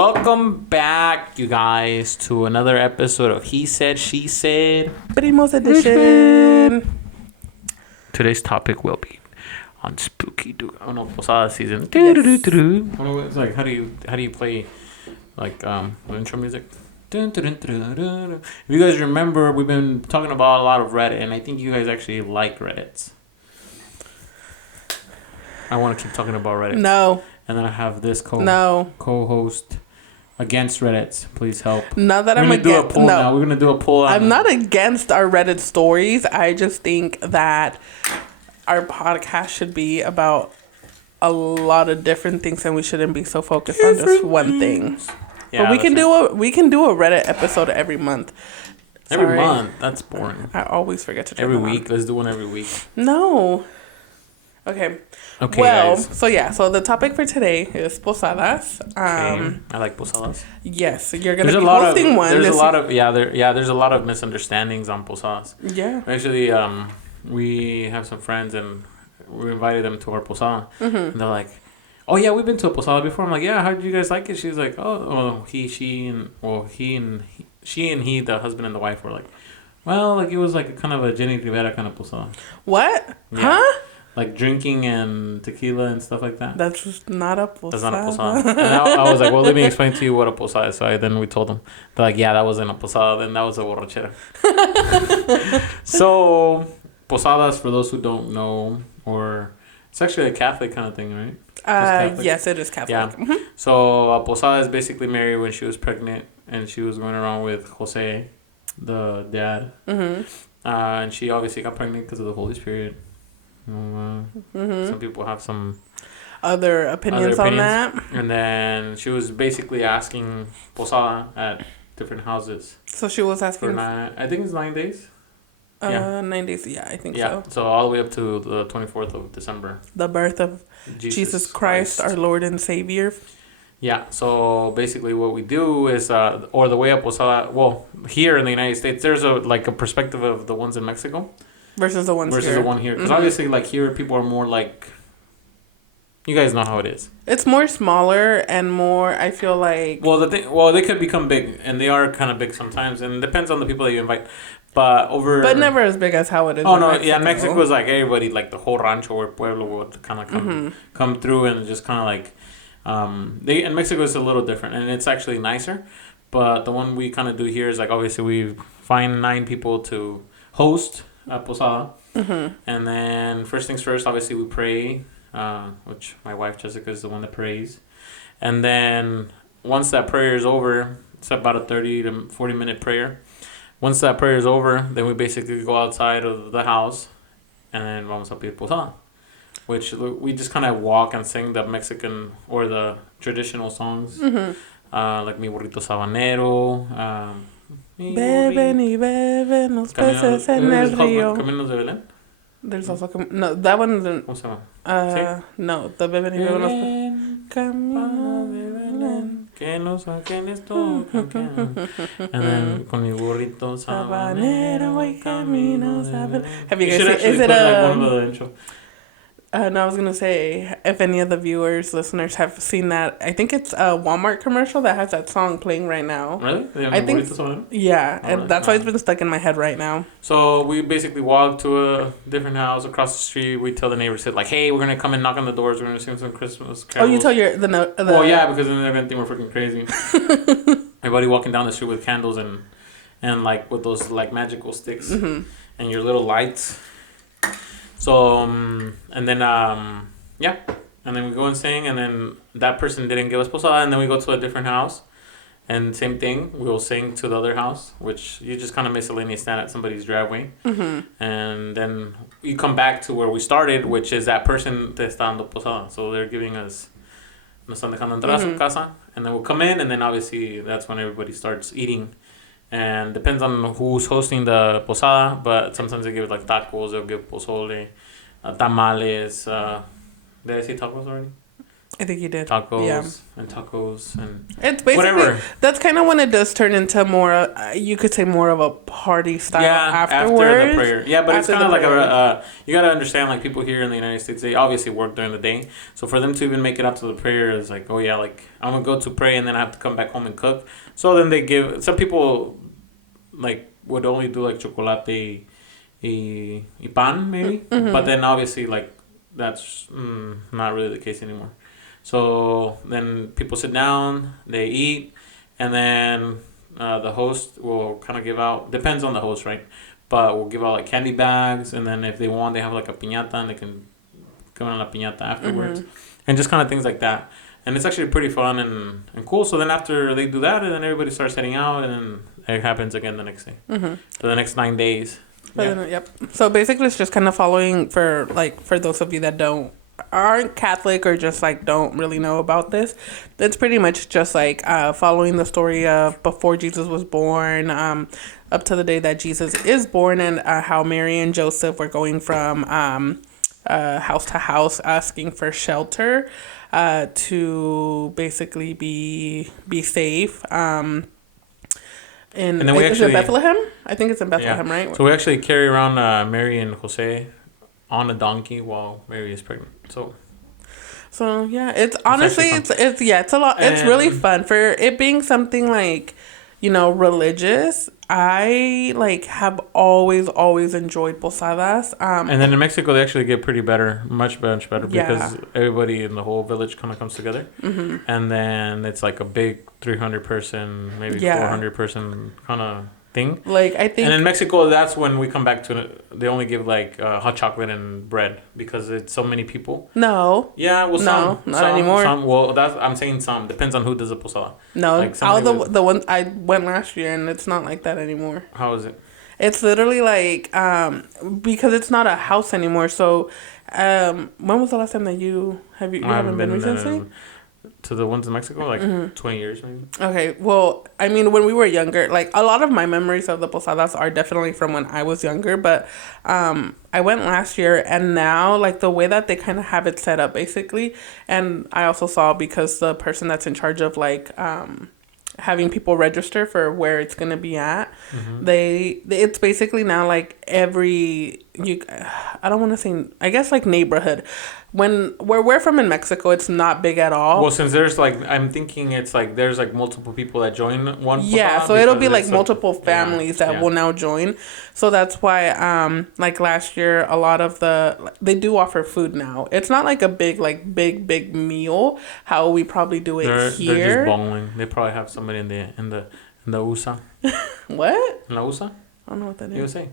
Welcome back, you guys, to another episode of He Said, She Said. Primos edition. Today's topic will be on spooky Posada season. Yes. It's like how do you play like intro music? If you guys remember, we've been talking about a lot of Reddit, and I think you guys actually like Reddits. I want to keep talking about Reddit. No. And then I have this co-host against Reddits. Please help. Not that I'm against. No, we're gonna do a poll. I'm not against our Reddit stories. I just think that our podcast should be about a lot of different things, and we shouldn't be so focused on just one thing. Yeah, but we can do a Reddit episode every month. Every month? That's boring. I always forget to do every week. Let's do one every week. No. Okay. Well, guys. So the topic for today is Posadas. I like Posadas. Yes, you're gonna be hosting one. There's a lot of misunderstandings on Posadas. Yeah. Actually, we have some friends and we invited them to our Posada. Mm-hmm. And they're like, "Oh yeah, we've been to a Posada before." I'm like, "Yeah, how did you guys like it?" She's like, she and he, the husband and the wife, were like, "Well, like it was like a kind of a Jenny Rivera kind of Posada." What? Yeah. Huh? Like drinking and tequila and stuff like that. That's just not a Posada. That's not a Posada. And I was like, well, let me explain to you what a Posada is. So then we told them. They're like, yeah, that wasn't a Posada. Then that was a borrachera. So, Posadas, for those who don't know, or it's actually a Catholic kind of thing, right? Yes, it is Catholic. Yeah. Mm-hmm. So, a Posada is basically Mary when she was pregnant and she was going around with Jose, the dad. Mm-hmm. And she obviously got pregnant because of the Holy Spirit. Some people have some other opinions on that. And then she was basically asking Posada at different houses. So she was asking I think it's 9 days. 9 days, I think so. So all the way up to the 24th of December. The birth of Jesus Christ, our Lord and Savior. Yeah, so basically what we do is, or the way up Posada, well, here in the United States, there's a perspective of the ones in Mexico. Versus the one here. Because obviously, like, here, people are more like... You guys know how it is. It's more smaller and more, I feel like... Well, they could become big, and they are kind of big sometimes, and it depends on the people that you invite. But never as big as how it is in Mexico. Yeah, Mexico was like everybody, like the whole rancho or pueblo would kind of come through and just kind of like... in Mexico, it's a little different, and it's actually nicer. But the one we kind of do here is, like, obviously, we find 9 people to host... Posada. Mm-hmm. And then first things first, obviously we pray, which my wife Jessica is the one that prays. And then once that prayer is over, it's about a 30 to 40 minute prayer. Once that prayer is over, then we basically go outside of the house and then vamos a pedir posada, which we just kind of walk and sing the Mexican or the traditional songs, like Mi Burrito Sabanero, Beben y beben los peces en el río. Caminos de Belén? There's also... No, that one isn't... ¿Cómo se llama? ¿Sí? No, the Beben y beben los peces... Caminos de Belén. Que los ángeles tocan. And then con mi burrito sabanero voy caminos a Belén. Have you guys seen... Is it one of the intro? No, I was going to say, if any of the listeners have seen that, I think it's a Walmart commercial that has that song playing right now. Really? I think, yeah, and that's why it's been stuck in my head right now. So we basically walk to a different house across the street. We tell the neighbors, like, hey, we're going to come and knock on the doors. We're going to sing some Christmas carols. Oh, you tell Well, yeah, because then they're going to think we're freaking crazy. Everybody walking down the street with candles and like, with those, like, magical sticks and your little lights. So, and then, and then we go and sing, and then that person didn't give us posada, and then we go to a different house, and same thing, we will sing to the other house, which you just kind of miscellaneous stand at somebody's driveway, and then you come back to where we started, which is that person te está dando posada, so they're giving us, nos están dejando entrar a su casa, and then we'll come in, and then obviously that's when everybody starts eating. And depends on who's hosting the posada, but sometimes they give like tacos, they'll give pozole, tamales. Did I say tacos already? I think you did. Tacos and tacos and it's basically whatever. That's kind of when it does turn into more. You could say more of a party style. Afterwards. After the prayer. Yeah, but it's After kind of the like prayer. you gotta understand, like people here in the United States, they obviously work during the day. So for them to even make it out to the prayer is like, oh yeah, like I'm gonna go to pray and then I have to come back home and cook. So then they give some people like would only do like chocolate y pan maybe, but then obviously like that's not really the case anymore. So then people sit down, they eat, and then the host will kind of give out, depends on the host, right? But we'll give out like candy bags, and then if they want, they have like a piñata, and they can come on a piñata afterwards, and just kind of things like that. And it's actually pretty fun and cool. So then after they do that, and then everybody starts heading out, and then it happens again the next day. For the next 9 days. Yep. So basically, it's just kind of following for those of you that aren't Catholic or just like don't really know about this. It's pretty much just like following the story of before Jesus was born, up to the day that Jesus is born, and how Mary and Joseph were going from house to house asking for shelter to basically be safe. And then is it Bethlehem? I think it's in Bethlehem, right? So we actually carry around Mary and Jose on a donkey while Mary is pregnant. So yeah, it's honestly it's a lot. It's really fun for it being something like, religious. I have always enjoyed Posadas. And then in Mexico they actually get much better because everybody in the whole village kind of comes together, and then it's like a big 300 person, maybe 400 person kind of thing. Like I think. And in Mexico, that's when we come back to it. They only give like hot chocolate and bread because it's so many people. No. Yeah, well, not anymore. I'm saying some depends on who does the posada. No, like the one I went last year, and it's not like that anymore. How is it? It's literally like because it's not a house anymore. So, when was the last time that you haven't been recently? To the ones in Mexico, like 20 years maybe. Okay, well, I mean, when we were younger, like a lot of my memories of the Posadas are definitely from when I was younger, but I went last year, and now like the way that they kind of have it set up basically, and I also saw because the person that's in charge of like having people register for where it's gonna be at, it's basically now like I don't want to say, I guess like neighborhood. Where we're from in Mexico, it's not big at all. Well, since there's like, I'm thinking it's like there's like multiple people that join one. Yeah, so it'll be like multiple families that will now join. So that's why, like last year, a lot of they do offer food now. It's not like a big meal how we probably do it here. They're just bowling. They probably have somebody in the USA. What? In the USA? I don't know what that is. USA.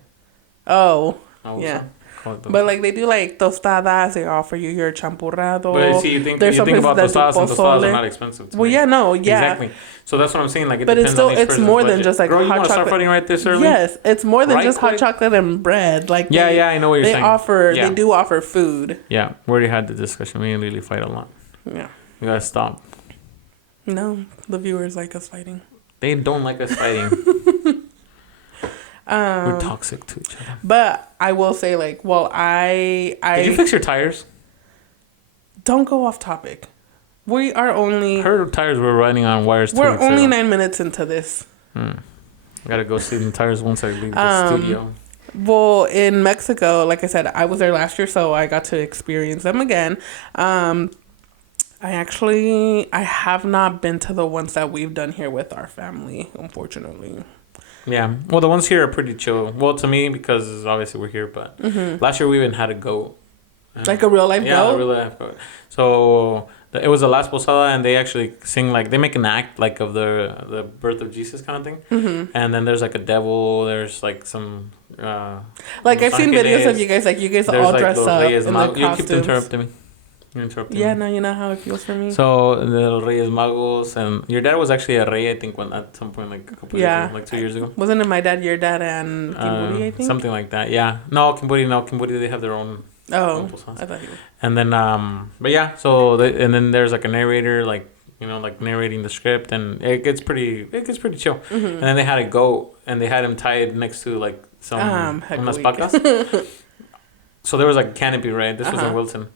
Oh, USA. Yeah. But like they do like tostadas, they offer you your champurrado. But see, you think about tostadas, and tostadas are not expensive. Well, yeah, no, yeah, exactly. So that's what I'm saying. Like, but it's more than just like hot chocolate. You want to start fighting right this early? Yes, it's more than just hot chocolate and bread. Like I know what you're saying. They do offer food. Yeah, we already had the discussion. We and Lili fight a lot. Yeah, we gotta stop. No, the viewers like us fighting. They don't like us fighting. We're toxic to each other. But I will say, like, Did you fix your tires? Don't go off topic. We are only... Her tires were riding on wires. We're only 9 minutes into this. I gotta go see the tires once I leave the studio. Well, in Mexico, like I said, I was there last year, so I got to experience them again. I have not been to the ones that we've done here with our family, unfortunately. Yeah. Well, the ones here are pretty chill. Well, to me, because obviously we're here, but last year we even had a goat. Like a real life goat? Yeah, a real life goat. So it was a Las Posadas, and they actually sing, like, they make an act, like, of the birth of Jesus kind of thing. And then there's, like, a devil. There's, like, some... like, I've seen videos of you guys all dressed up in the costumes. You keep interrupting me. Yeah, no, you know how it feels for me. So the Reyes Magos, and your dad was actually a rey, I think, at some point, like a couple years ago, like 2 years ago. Wasn't it my dad, your dad, and Kimburi, I think? Something like that, yeah. No, Kimburi, they have their own. Oh, I thought you were. And then, but yeah, and then there's like a narrator, like, like narrating the script, and it gets pretty chill. And then they had a goat, and they had him tied next to like some unas pacas. So there was like a canopy, right? This was in Wilton.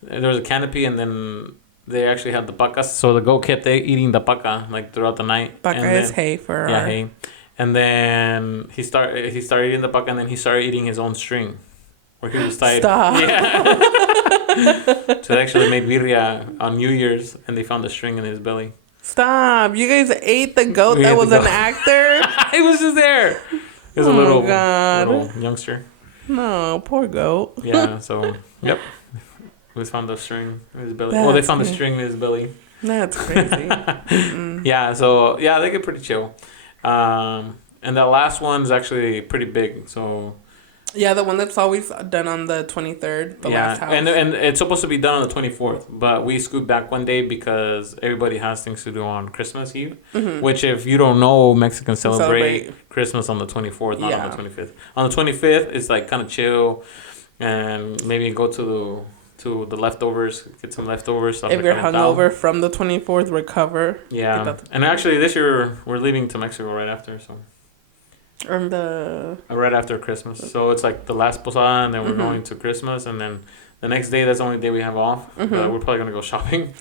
There was a canopy, and then they actually had the pacas. So the goat kept eating the paca like throughout the night. Paca is hay for hay. And then he started eating the paca, and then he started eating his own string, where he was tied. Stop. Yeah. So they actually made birria on New Year's, and they found the string in his belly. Stop! You guys ate the goat that was an actor? He was just there. He was a little youngster. No, poor goat. Yeah, so, yep. We found the string in his belly. They found the string in his belly. That's crazy. Yeah, so, yeah, they get pretty chill. And the last one's actually pretty big, so... Yeah, the one that's always done on the 23rd, the last house. And it's supposed to be done on the 24th, but we scooped back one day because everybody has things to do on Christmas Eve, which if you don't know, Mexicans celebrate Christmas on the 24th, not on the 25th. On the 25th, it's like kind of chill, and maybe go to the leftovers, get some leftovers. If you're hungover from the 24th, recover. Yeah, and actually this year we're leaving to Mexico right after, so... right after Christmas, so it's like the last Posada, and then we're going to Christmas, and then the next day, that's the only day we have off. But we're probably gonna go shopping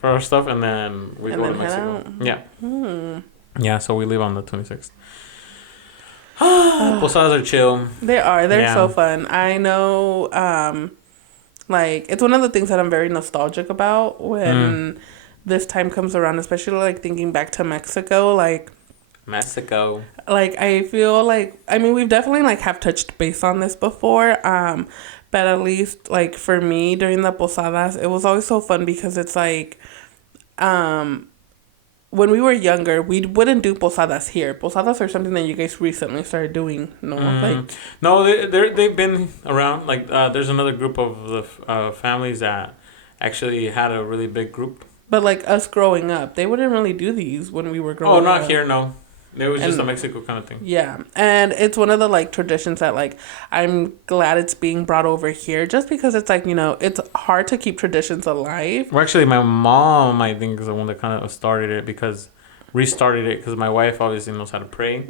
for our stuff, and then we go to Mexico. Yeah, so we leave on the 26th. Posadas are chill. They're so fun. I know, like, it's one of the things that I'm very nostalgic about when this time comes around, especially like thinking back to Mexico, Mexico. Like, I feel like, I mean, we've definitely, like, have touched base on this before, but at least, like, for me, during the Posadas, it was always so fun because it's, like, when we were younger, we wouldn't do Posadas here. Posadas are something that you guys recently started doing, no? No, they've been around. Like, there's another group of the families that actually had a really big group. But, like, us growing up, they wouldn't really do these when we were growing up. Oh, not here, no. It was just a Mexico kind of thing. Yeah. And it's one of the, like, traditions that, like, I'm glad it's being brought over here just because it's, like, you know, it's hard to keep traditions alive. Well, actually, my mom, I think, is the one that kind of restarted it because my wife obviously knows how to pray.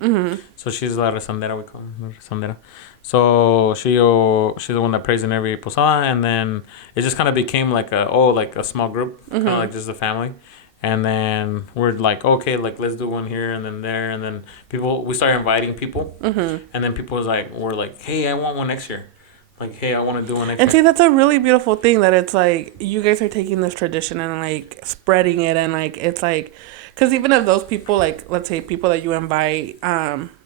So she's la rezandera, we call her rezandera. So she's the one that prays in every posada, and then it just kind of became like a small group, kind of like just a family. And then we're like, okay, like, let's do one here and then there. And then we started inviting people. And then people were like, hey, I want one next year. Like, hey, I want to do one next year. And see, that's a really beautiful thing that it's like, you guys are taking this tradition and, like, spreading it. And, like, it's like, because even if those people, like, let's say people that you invite,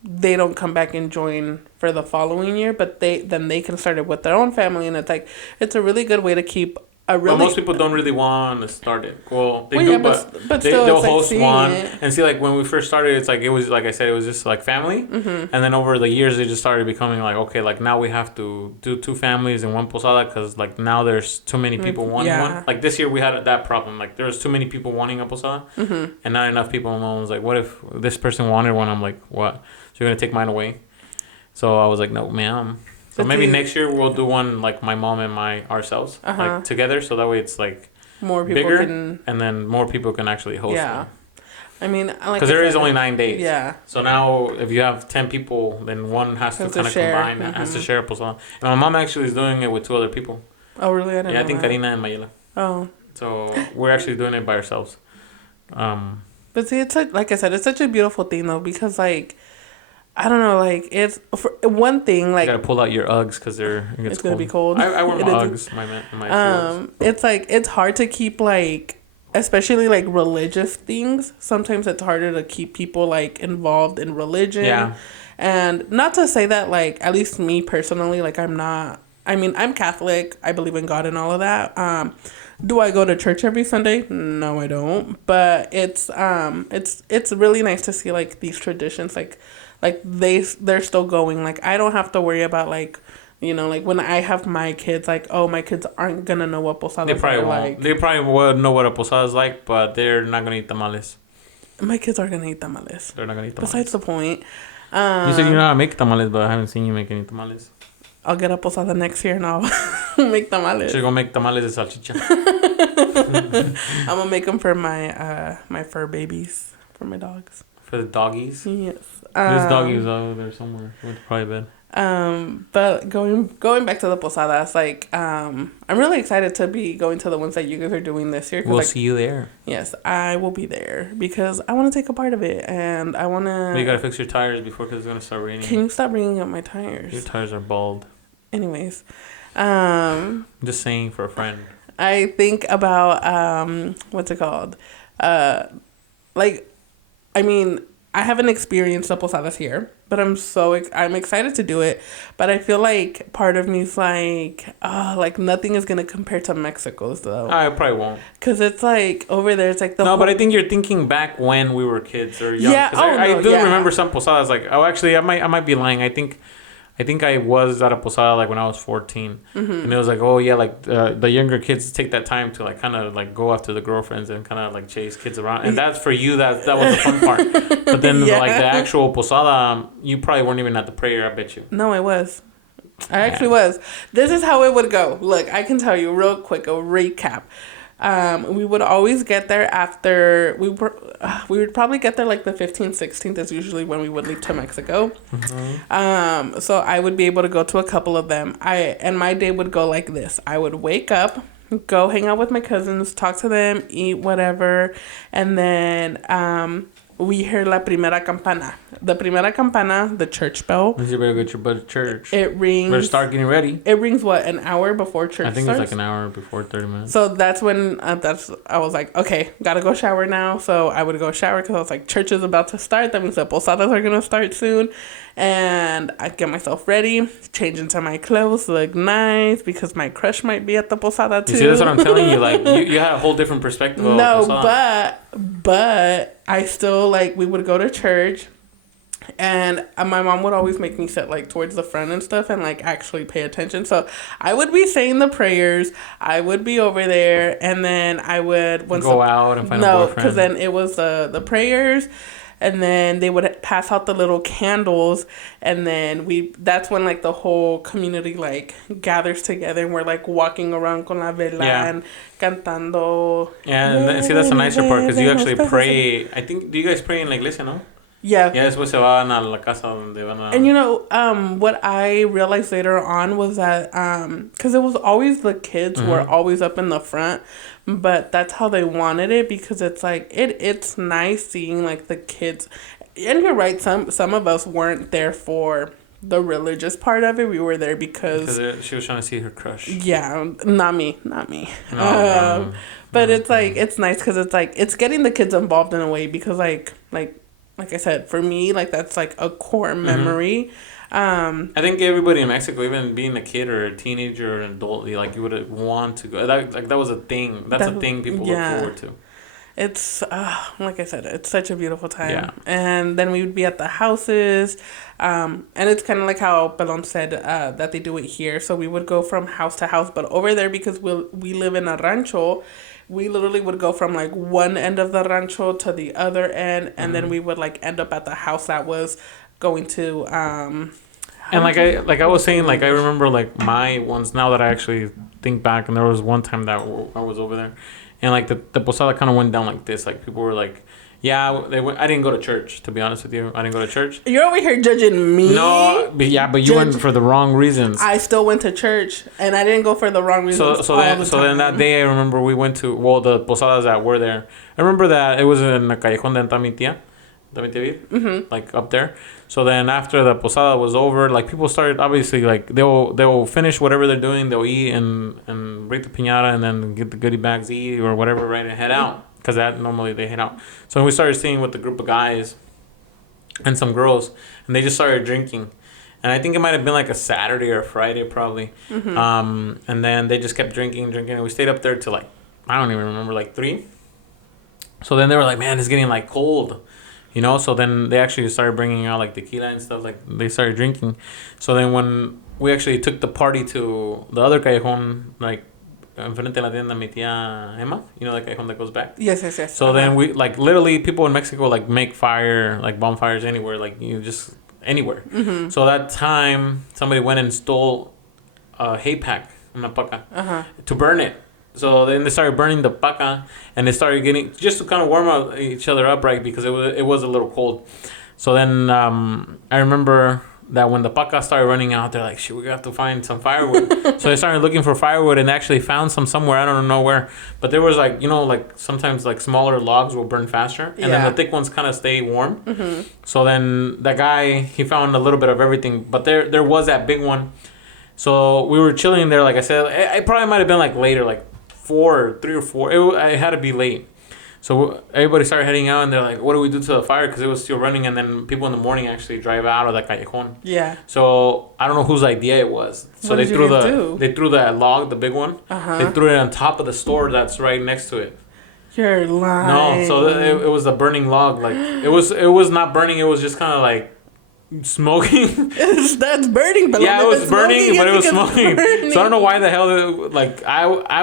they don't come back and join for the following year, but they can start it with their own family. And it's like, it's a really good way to keep But most people don't really want to start it. Well, they do, but they'll host one. And see, like, when we first started, it's like, it was, like I said, it was just like family. And then over the years, it just started becoming like, okay, like, now we have to do 2 families in one posada because, like, now there's too many people wanting one. Like, this year we had that problem. Like, there was too many people wanting a posada and not enough people. And I was like, what if this person wanted one? I'm like, what? So you're going to take mine away? So I was like, no, ma'am. So maybe next year we'll do one like my mom and ourselves like together, so that way it's like more people bigger, and then more people can actually host. Yeah, I mean, because there is only 9 days. Yeah. So now if you have 10 people, then one has to kind of combine, has to share a posada. And my mom actually is doing it with 2 other people. Oh really? I didn't know. I think Karina and Mayela. Oh. So we're actually doing it by ourselves. But see, it's like I said, it's such a beautiful thing though, because like, I don't know, like, it's for one thing, like, you gotta pull out your Uggs because it's gonna be cold. I wear my Uggs, my it's like, it's hard to keep, like, especially like religious things. Sometimes it's harder to keep people like involved in religion. Yeah. And not to say that, like, at least me personally, like, I'm Catholic. I believe in God and all of that. Do I go to church every Sunday? No, I don't. But it's really nice to see like these traditions, like they're still going. Like, I don't have to worry about, like, you know, like when I have my kids, like, oh, my kids aren't gonna know what posadas are like. They probably will know what a posada is like, but they're not gonna eat tamales. My kids are gonna eat tamales. They're not gonna eat tamales. Besides the point. You said you know how to make tamales, but I haven't seen you make any tamales. I'll get a posada next year and I'll make tamales. She's gonna make tamales de salchicha. I'm gonna make them for my fur babies, for my dogs. For the doggies? Yes. There's doggies over there somewhere. Went to probably bed. But going back to the Posadas, like, I'm really excited to be going to the ones that you guys are doing this year. We'll like, see you there. Yes, I will be there because I want to take a part of it, and I want to... You gotta fix your tires before because it's gonna start raining. Can you stop bringing up my tires? Your tires are bald. Anyways, just saying for a friend. I think about, what's it called? Like, I mean, I haven't experienced the Posadas here, but I'm excited to do it. But I feel like part of me is like nothing is gonna compare to Mexico's though. I probably won't. Cause it's like over there, it's like but I think you're thinking back when we were kids or young. Yeah, I do remember some Posadas. Like, actually, I might be lying. I think I was at a Posada like when I was 14, and it was like, oh yeah, like the younger kids take that time to like kind of like go after the girlfriends and kind of like chase kids around, and that's for you. That was the fun part. But then like the actual Posada, you probably weren't even at the prayer. I bet you. No, I was. I actually was. This is how it would go. Look, I can tell you real quick a recap. We would always get there after we would probably get there like the 15th, 16th is usually when we would leave to Mexico. So I would be able to go to a couple of them. And my day would go like this. I would wake up, go hang out with my cousins, talk to them, eat whatever, and then we hear la primera campana. The primera campana, the church bell. You better get your butt to church. It rings. Better start getting ready. It rings what, an hour before church starts? I think it's like an hour before, 30 minutes. So that's when I was like, okay, gotta go shower now. So I would go shower because I was like, church is about to start. That means the Posadas are gonna start soon. And I'd get myself ready, change into my clothes, look nice because my crush might be at the Posada too. You see, that's what I'm telling you. Like, you had a whole different perspective of Posada. But I still, like, we would go to church, and my mom would always make me sit like towards the front and stuff and like actually pay attention. So I would be saying the prayers, I would be over there, and then I would go out and find a boyfriend. Because then it was the prayers, and then they would pass out the little candles, and then that's when like the whole community like gathers together, and we're like walking around con la vela and cantando. Yeah, and see, that's the nicer part because you actually pray. I think, do you guys pray in la iglesia, no? Yeah. Yeah, después se van a la casa donde van a... And you know, what I realized later on was that, because it was always the kids were always up in the front, but that's how they wanted it because it's like, it's nice seeing like the kids, and you're right, some of us weren't there for the religious part of it. We were there because she was trying to see her crush. Yeah, not me. But it's like, it's nice because it's like, it's getting the kids involved in a way because like I said, for me, like, that's, like, a core memory. I think everybody in Mexico, even being a kid or a teenager or an adult, you would want to go. That was a thing. That's a thing people look forward to. It's, like I said, it's such a beautiful time. Yeah. And then we would be at the houses. And it's kind of like how Pelon said that they do it here. So we would go from house to house. But over there, because we live in a rancho, we literally would go from like one end of the rancho to the other end, and then we would like end up at the house that was going to and I was saying, like, I remember like my ones now that I actually think back, and there was one time that I was over there, and like the Posada kind of went down like this. Like, people were like, yeah, I didn't go to church, to be honest with you. I didn't go to church. You're over here judging me. No, but you went for the wrong reasons. I still went to church, and I didn't go for the wrong reasons. So then that day, I remember we went to, the Posadas that were there. I remember that it was in the Callejón de mi tía, like up there. So then after the Posada was over, like, people started, obviously, like, they'll finish whatever they're doing, they'll eat and break the piñata and then get the goodie bags, eat or whatever, right, and head out. Because that normally they head out. So we started seeing with the group of guys and some girls, and they just started drinking. And I think it might have been like a Saturday or a Friday probably. And then they just kept drinking. And we stayed up there till like, I don't even remember, like 3. So then they were like, man, it's getting like cold. You know, so then they actually started bringing out like tequila and stuff. Like, they started drinking. So then when we actually took the party to the other callejón, like, enfrente de la tienda mi tía Emma, you know, the callejón that goes back. Yes. So then we, like, literally people in Mexico like make fire, like bonfires anywhere, like, you just anywhere. So that time somebody went and stole a hay pack, una paca, to burn it. So then they started burning the paca, and they started getting, just to kind of warm each other up, right? Because it was a little cold. So then I remember that when the paca started running out, they're like, shit, we have to find some firewood. So they started looking for firewood and they actually found some somewhere. I don't know where. But there was like, like sometimes like smaller logs will burn faster. And then the thick ones kind of stay warm. Mm-hmm. So then that guy, he found a little bit of everything. But there was that big one. So we were chilling there. Like I said, it probably might have been like later, like 3 or 4. It had to be late. So everybody started heading out, and they're like, what do we do to the fire? Because it was still running, and then people in the morning actually drive out of that callejon. Yeah. So I don't know whose idea it was. So they threw that log, the big one. Uh-huh. They threw it on top of the store that's right next to it. You're lying. No, so it was a burning log. Like it was not burning. It was just kind of like smoking. That's burning, but yeah, it was burning, but it was smoking. So I don't know why the hell. I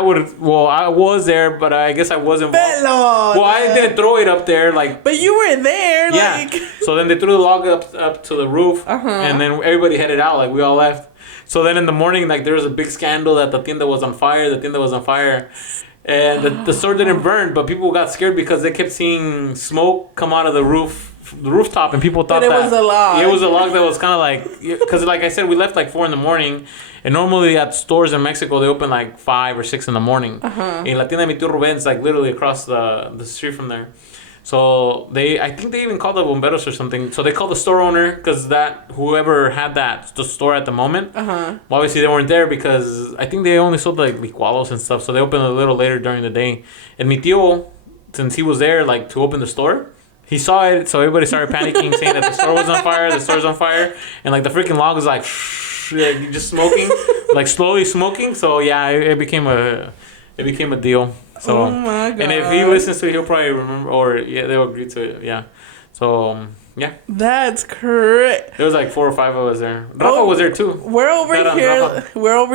was there, but I guess I wasn't. Pelon. Well, I didn't throw it up there, like. But you were there, yeah. Like. So then they threw the log up to the roof, and then everybody headed out. Like we all left. So then in the morning, like there was a big scandal that the tienda was on fire. And the store didn't burn, but people got scared because they kept seeing smoke come out of the rooftop, and people thought that it was a log. It was a log that was kind of like, because like I said, we left like 4 a.m, and normally at stores in Mexico they open like 5 or 6 in the morning. And La Tienda de mi tío Ruben's like literally across the street from there. So I think they even called the bomberos or something. So they called the store owner because whoever had the store at the moment. Well, obviously they weren't there because I think they only sold like licuados and stuff. So they opened a little later during the day. And mi tío, since he was there like to open the store, he saw it. So everybody started panicking, saying that the store was on fire. The store's on fire, and like the freaking log was like just smoking, like slowly smoking. So yeah, it became a deal. So, oh my God. And if he listens to it, he'll probably remember, or they'll agree to it. Yeah. So, yeah. That's correct. There was like 4 or 5 of us there. Rafa was there too. We're over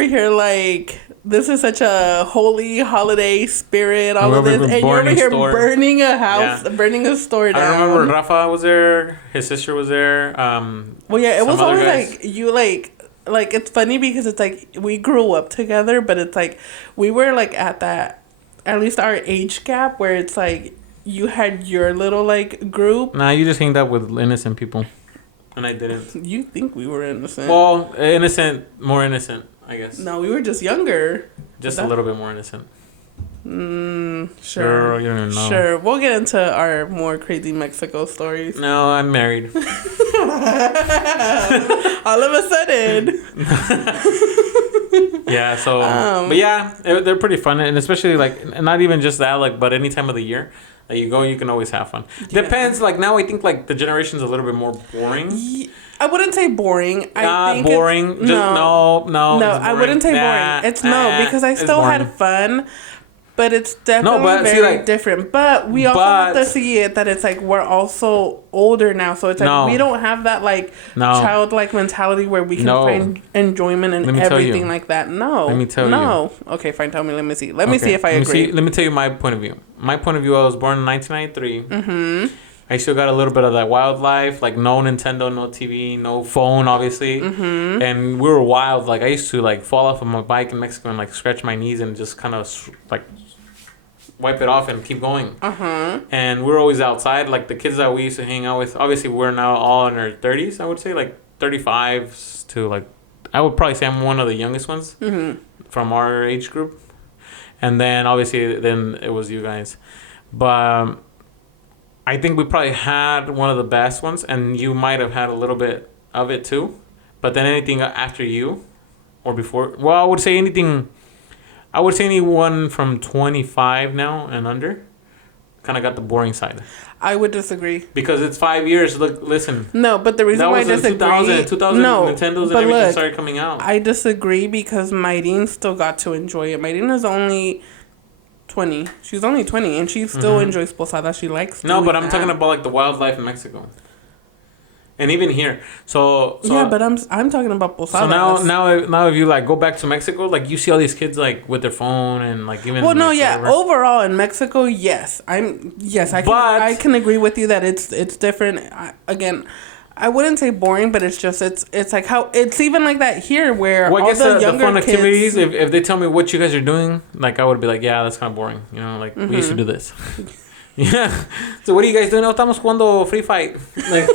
here like, this is such a holy holiday spirit, all of this. And you're over here burning a house, burning a store down. I remember Rafa was there. His sister was there. Well, yeah, it was always like, you like, it's funny because it's like, we grew up together, but it's like, we were like at least our age gap, where it's like you had your little like group. Nah, you just hanged out with innocent people, and I didn't. You think we were innocent? Well, more innocent, I guess. No, we were just younger. Just a little bit more innocent. Sure. You don't even know. Sure, we'll get into our more crazy Mexico stories. No, I'm married. All of a sudden. Yeah, so but yeah, they're pretty fun, and especially like not even just that, like, but any time of the year that you go, you can always have fun. Yeah. Depends. Like now, I think like the generation's a little bit more boring. I wouldn't say boring. I think boring. Just no. I wouldn't say boring. It's because I still had fun. But it's definitely very different. But we also have to see it that it's like we're also older now. So it's like we don't have that like childlike mentality where we can find enjoyment in everything like that. No. Let me tell you. No. Okay, fine. Tell me. Let me see. Let me see if I agree. Let me tell you my point of view. My point of view, I was born in 1993. I still got a little bit of that wildlife, like no Nintendo, no TV, no phone, obviously. And we were wild. Like I used to like fall off of my bike in Mexico and like scratch my knees and just kind of like wipe it off and keep going. And we're always outside. Like the kids that we used to hang out with, obviously we're now all in our 30s, I would say, like 35s to like, I would probably say I'm one of the youngest ones from our age group. And then obviously then it was you guys. But I think we probably had one of the best ones, and you might have had a little bit of it too. But then anything after you or before, well, I would say anyone from 25 now and under kind of got the boring side. I would disagree. Because it's 5 years. Look, listen. No, but the reason why I disagree... 2000 Nintendos and everything started coming out. I disagree because Mayrin still got to enjoy it. Mayrin is only 20. She's only 20 and she still enjoys Posada. She likes doing but I'm talking about like the wildlife in Mexico. And even here, so yeah, but I'm talking about Posada. So now if you like go back to Mexico, like you see all these kids like with their phone and like even. Well, no, yeah. Overall in Mexico, yes, I can agree with you that it's different. I wouldn't say boring, but it's like how it's even like that here where well, I guess the younger fun kids, activities. If they tell me what you guys are doing, like I would be like, yeah, that's kind of boring. You know, like we used to do this. Yeah. So what are you guys doing? No, estamos jugando free fight. Like,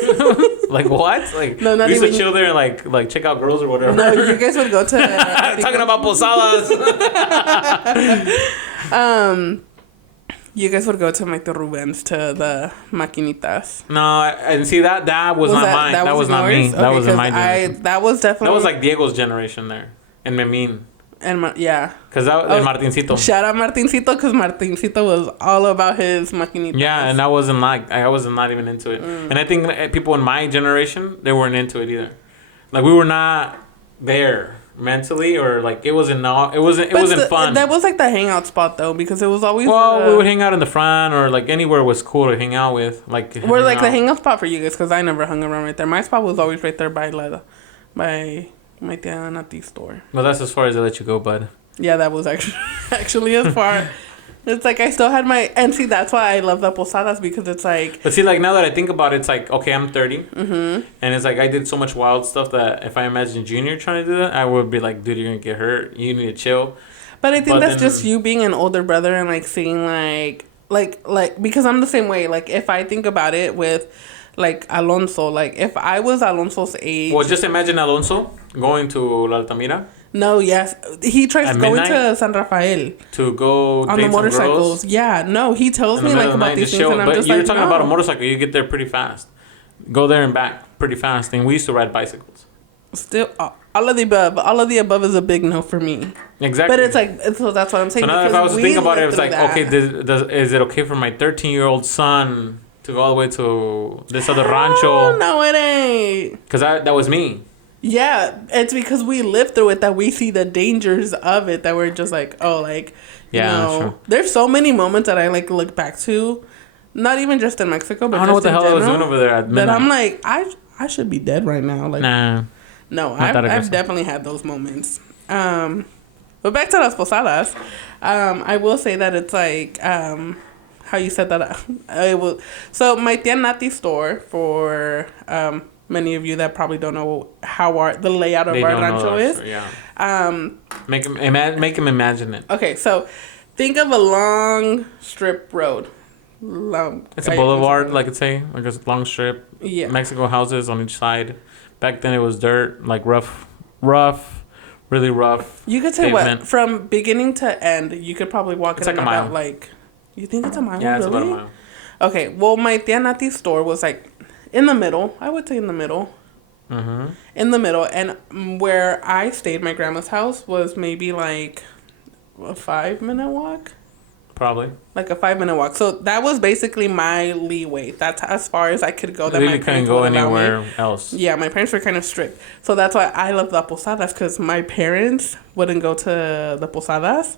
like what? Like No, not we used even. to chill there and like check out girls or whatever. No, you guys would go to. Talking about posadas. You guys would go to like the Rubens, to the maquinitas. No, and see that was not mine. That was not me. Okay, that wasn't my generation. That was definitely. That was like Diego's generation there, and Memin. And yeah. Cause that and Martincito. Shout out Martincito, because Martincito was all about his maquinitas. Yeah, and I was not even into it. And I think people in my generation, they weren't into it either. Like we were not there mentally, or like it wasn't fun. That was like the hangout spot though, because it was always. Well, we would hang out in the front, or like anywhere was cool to hang out with. Like we're like the hangout spot for you guys, because I never hung around right there. My spot was always right there by my tienda store. Well, that's as far as I let you go, bud. Yeah, that was actually as far. It's like I still had and see, that's why I love the Posadas, because it's like. But see, like now that I think about it, it's like, okay, I'm 30. Mm-hmm. And it's like I did so much wild stuff that if I imagine Junior trying to do that, I would be like, dude, you're going to get hurt. You need to chill. But I think that's just you being an older brother and like seeing like because I'm the same way. Like if I think about it with like Alonso, like if I was Alonso's age. Well, just imagine Alonso going to La Altamira. No, yes. He tries going to San Rafael. To go on the motorcycles. Yeah, no, he tells me like about these things, and I'm just like, you're talking about a motorcycle. You get there pretty fast. Go there and back pretty fast. And we used to ride bicycles. Still, all of the above. All of the above is a big no for me. Exactly. But it's like, so that's what I'm saying. So now if I was to think about it, it's like, okay, is it okay for my 13-year-old son to go all the way to this other rancho? No, it ain't. Because that was me. Yeah, it's because we lived through it that we see the dangers of it, that we're just like, oh, like, you know, true. There's so many moments that I like look back to, not even just in Mexico, but I don't know what the hell I was doing over there at midnight. That I'm like, I should be dead right now. Like, nah. No, I've definitely had those moments. But back to Las Posadas, I will say that it's like, how you said that, it was, so my tienda store for, many of you that probably don't know how the layout of our rancho is. Yeah. Make him imagine it. Okay, so think of a long strip road. It's a boulevard, like it's like a long strip. Yeah. Mexico houses on each side. Back then it was dirt, like rough, really rough. You could say pavement. What from beginning to end, you could probably walk it's in like about like. You think it's a mile? Yeah, it's really? about a mile. Okay, well, my tienda store was like. In the middle. I would say in the middle. Mm-hmm. In the middle. And where I stayed, my grandma's house, was maybe like a 5-minute walk. Probably. Like a 5-minute walk. So that was basically my leeway. That's as far as I could go. That really couldn't go anywhere else. Yeah, my parents were kind of strict. So that's why I love the Posadas, because my parents wouldn't go to the Posadas.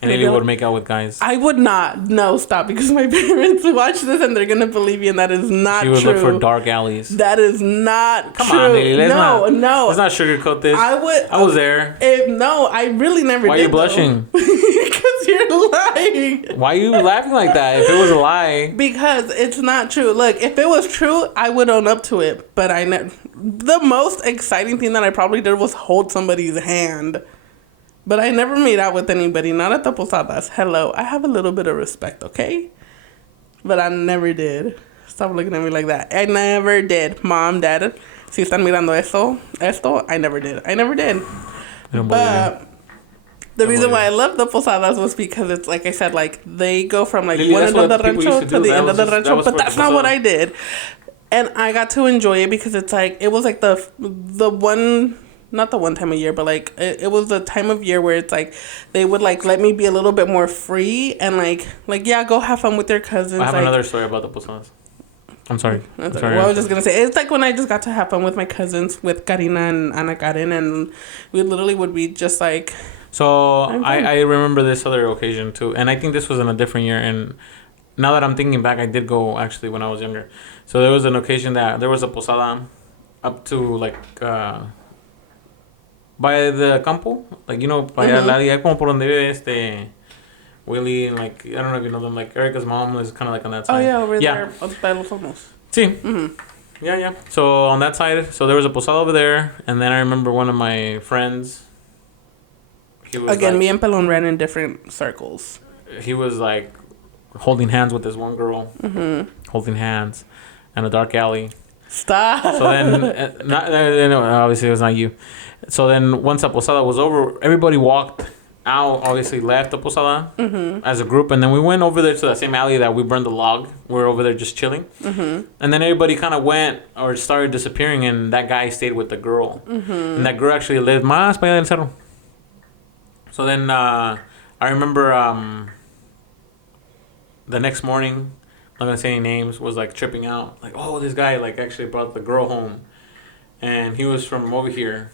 And Lili would make out with guys. I would not. No, stop. Because my parents watch this and they're going to believe you, and that is not true. She would look for dark alleys. That is not true. Come on, Lili. No. Let's not sugarcoat this. I was there. No, I really never did. Why are you blushing? Because you're lying. Why are you laughing like that? If it was a lie. Because it's not true. Look, if it was true, I would own up to it. But the most exciting thing that I probably did was hold somebody's hand. But I never made out with anybody, not at the Posadas. Hello, I have a little bit of respect, okay? But I never did. Stop looking at me like that. I never did. Mom, Dad, si están mirando esto, I never did. But the reason why I love the Posadas was because it's, like I said, like, they go from, like, Lili, one end of the rancho to the end of the rancho. But that's not what I did. And I got to enjoy it because it's, like, it was, like, the one... Not the one time a year, but like it was the time of year where it's like they would like let me be a little bit more free and like yeah, go have fun with your cousins. I have another story about the Posadas. I'm sorry. Well, I was just gonna say it's like when I just got to have fun with my cousins, with Karina and Ana Karen, and we literally would be just like. So I remember this other occasion too, and I think this was in a different year. And now that I'm thinking back, I did go actually when I was younger. So there was an occasion that there was a posada up to like. By the campo, like, you know, by la como por donde vive Willie, and like, I don't know if you know them, like Erica's mom is kind of like on that side. Oh yeah, over there, by Los Olmos. Sí. Mm-hmm. Yeah. So on that side, so there was a posada over there, and then I remember one of my friends. Again, me and Pelon ran in different circles. He was like holding hands with this one girl, holding hands, in a dark alley. Stop. So then, obviously it was not you. So then, once the posada was over, everybody walked out. Obviously, left the posada as a group, and then we went over there to that same alley that we burned the log. We were over there just chilling, and then everybody kind of went or started disappearing, and that guy stayed with the girl, and that girl actually lived más para allá del cerro. So then I remember the next morning, I'm not gonna say any names, was like tripping out, like, oh, this guy like actually brought the girl home, and he was from over here,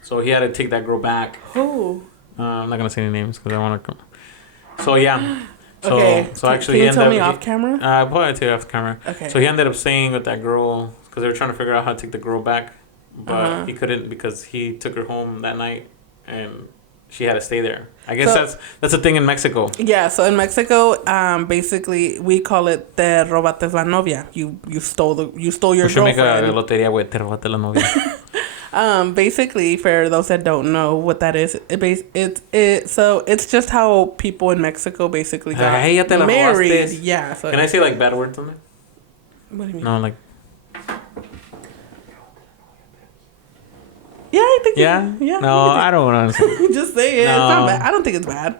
so he had to take that girl back. Who? I'm not gonna say any names because I want to. So yeah. So Okay. so actually, can you tell me up, off camera? I'll probably tell you off camera. Okay. So he ended up staying with that girl because they were trying to figure out how to take the girl back, but he couldn't because he took her home that night, and she had to stay there. I guess that's a thing in Mexico. Yeah, so in Mexico, basically we call it te robaste la novia. You stole your We should make a girlfriend. loteria with te robaste la novia. Basically, for those that don't know what that is, so it's just how people in Mexico basically got Hey, ya te la married. robaste. Yeah. So Can I say like bad words on there? what do you mean? No, like. Yeah, I think. Yeah. Yeah. No, I don't want to. Just say it. No. It's not bad. I don't think it's bad.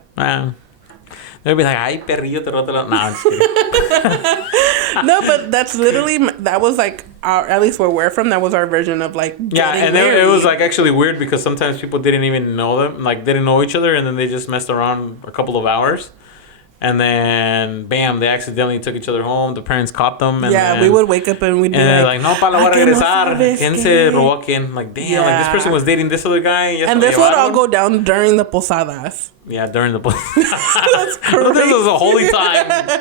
They'll be like, "Ay, perrillo, te robaste la." No, I'm just kidding. No, but that's literally that was like at least where we're from. That was our version of like getting and married. it was like actually weird because sometimes people didn't even know them, like didn't know each other, and then they just messed around a couple of hours, and then bam, they accidentally took each other home. The parents caught them. And yeah, then, we would wake up and we'd be and they're like, "No, pa, la voy a "¿A que no regresar." sabes ¿Quién qué?" se robó a quién? Like, damn, like this Yeah. person was dating this other guy. And this would all go down during the posadas. Yeah, during the. That's crazy. This was a holy time.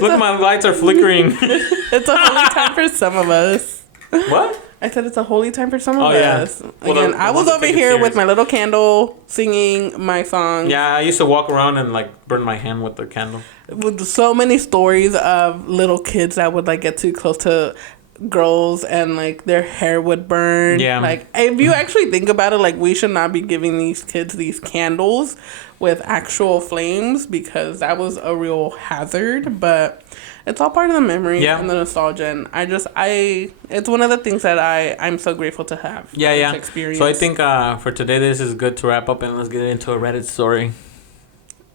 Look, my lights are flickering. It's a holy time for some of us. What? I said it's a holy time for some of yeah. us. Well, Again, I was over here with my little candle singing my song. Yeah, I used to walk around and like burn my hand with the candle. With so many stories of little kids that would like get too close to girls and like their hair would burn. Yeah. Like if you actually think about it, like we should not be giving these kids these candles with actual flames because that was a real hazard. But it's all part of the memory and the nostalgia, and it's one of the things that I'm so grateful to have. Yeah. Experience. So I think for today this is good to wrap up, and let's get into a Reddit story.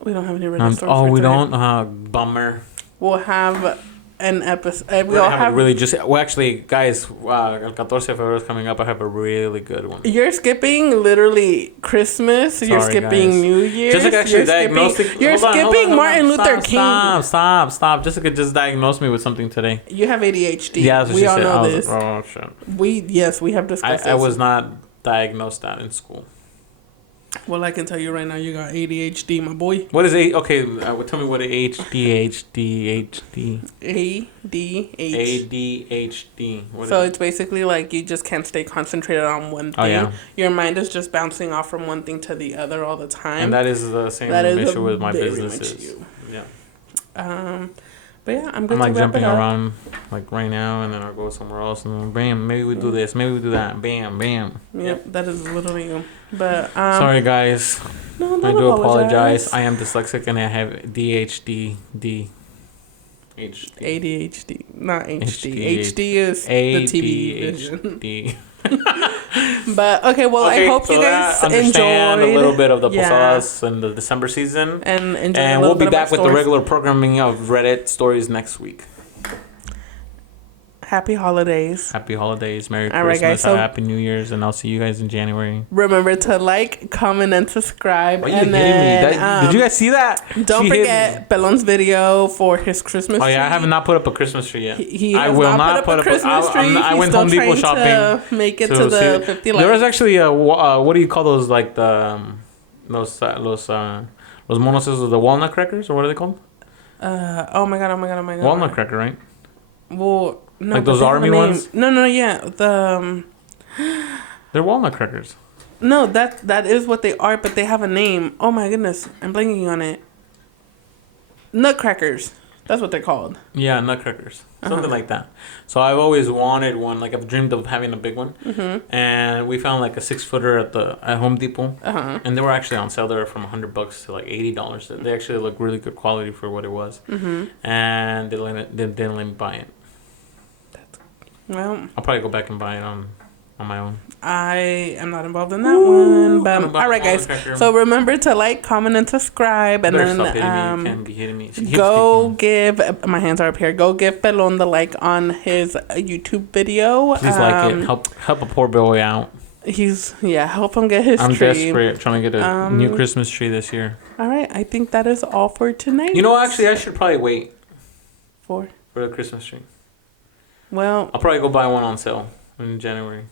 We don't have any Reddit stories. Oh, for we today. don't. Bummer. We'll have an episode. We all have really just. Well, actually, guys, El 14 de Febrero is coming up. I have a really good one. You're skipping literally Christmas. You're Sorry, skipping guys. New Year's. Jessica actually diagnosed. You're skipping Martin Luther King. Stop. Jessica just diagnosed me with something today. You have ADHD. Yeah, that's what we she all said. know this. Oh shit. We have discussed I this. was not diagnosed that in school. Well, I can tell you right now, you got ADHD, my boy. What is A? Okay, tell me what ADHD. ADHD. So it's basically like you just can't stay concentrated on one thing. Oh, yeah. Your mind is just bouncing off from one thing to the other all the time. And that is the same issue with my businesses. Yeah. But yeah, I'm good. I'm like to wrap jumping it up. around like right now, and then I'll go somewhere else, and then bam, maybe we do this, maybe we do that, bam. Yep, that is literally you. But sorry guys, no, I do apologize. I am dyslexic and I have ADHD. ADHD, not HD. HD. HD is the TV vision. ADHD. But okay, well, I hope you guys understand enjoyed a little bit of the Posadas in the December season, and enjoy. And we'll be back with the regular programming of Reddit stories next week. Happy holidays. Happy holidays. Merry All right, Christmas. guys, so Happy New Year's. And I'll see you guys in January. Remember to like, comment, and subscribe. Why are you and hitting then, me? Did you guys see that? Don't forget Pelon's video for his Christmas tree. Oh, yeah. I have not put up a Christmas tree yet. I will not put up a Christmas tree. I went Home Depot shopping. To make it to the 50 likes. There was actually a, what do you call those? Like the, los monos, the walnut crackers? Or what are they called? Oh my god. Walnut cracker, right? Well, no. Like those army ones? No, yeah. They're walnut crackers. No, that is what they are, but they have a name. Oh my goodness, I'm blanking on it. Nutcrackers. That's what they're called. Yeah, nutcrackers. Something like that. So I've always wanted one. Like, I've dreamed of having a big one. Mm-hmm. And we found like a 6-footer at Home Depot. Uh-huh. And they were actually on sale. They were from $100 to like $80. They actually look really good quality for what it was. Mm-hmm. And they didn't let me buy it. Well, I'll probably go back and buy it on my own. I am not involved in that one. But all right, guys. So remember to like, comment, and subscribe, and then stop hitting me. You can't be hitting me. Go give. My hands are up here. Go give Pelon the like on his YouTube video. Please like it. Help a poor boy out. Help him get his tree. I'm desperate trying to get a new Christmas tree this year. All right, I think that is all for tonight. You know, actually, I should probably wait for the Christmas tree. Well, I'll probably go buy one on sale in January.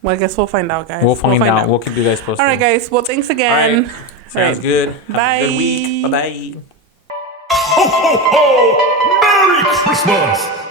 Well, I guess we'll find out, guys. We'll find out. We'll keep you guys posted. All right, guys. Well, thanks again. All right. Sounds good. Bye. Have a good week. Bye-bye. Ho, ho, ho! Merry Christmas!